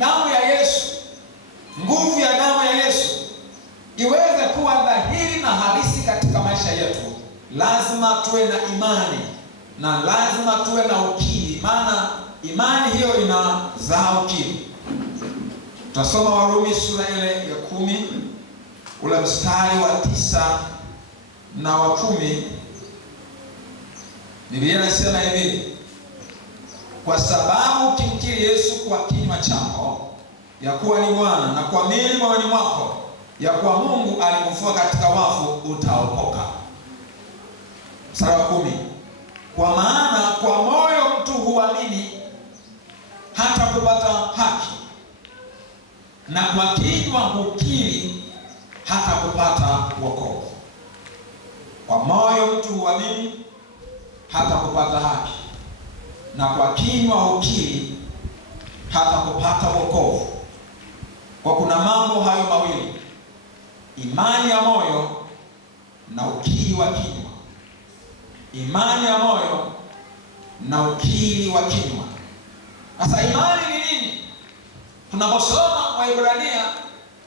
damu ya Yesu, nguvu ya damu ya Yesu iweze kuwa dhahiri na halisi katika maisha yetu, lazima tuwe na imani na lazima tuwe na ukiri, maana imani hiyo inazaa ukiri. Tutasoma Warumi sura ile ya 10 ule mstari wa 9 na wa 10. Biblia inasema hivi: kwa sababu ukimkiri Yesu kwa kinywa chako ya kuwa ni Bwana na kuamini moyoni mwako ya kuwa Mungu alimfufua katika wafu, utaokoka. Mstari wa 10, kwa maana kwa moyo mtu huamini hata kupata haki, na kwa kinywa hukiri hata kupata wokovu. Kwa moyo mtu huamini hata kupata haki, na kwa kinywa hukiri hata kupata wokovu. Kwa kuna mambo hayo mawili, imani ya moyo na ukiri wa kinywa. Imani ya moyo na ukiri wa kinywa. Sasa imani ni nini? Tunaposoma Waebrania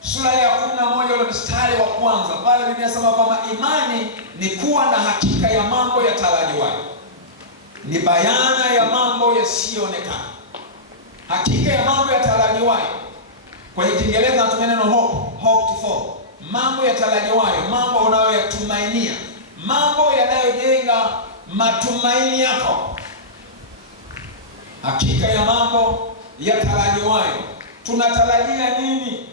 sura ya 11 ule mstari wa 1, pale Biblia inasema kwamba imani ni kuwa na hakika ya mambo yatarajiwayo, ni bayana ya mambo yasiyoonekana. Hakika ya mambo yatarajiwayo, kwa Kiingereza natumia neno hope for. Mambo yatarajiwayo, mambo unayoyatumainia, mambo yanayojenga matumaini yako. Hakika ya mambo yatarajiwayo, tunatarajia nini?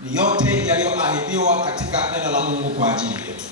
Ni yote yaliyoahidiwa katika neno la Mungu kwa ajili yetu.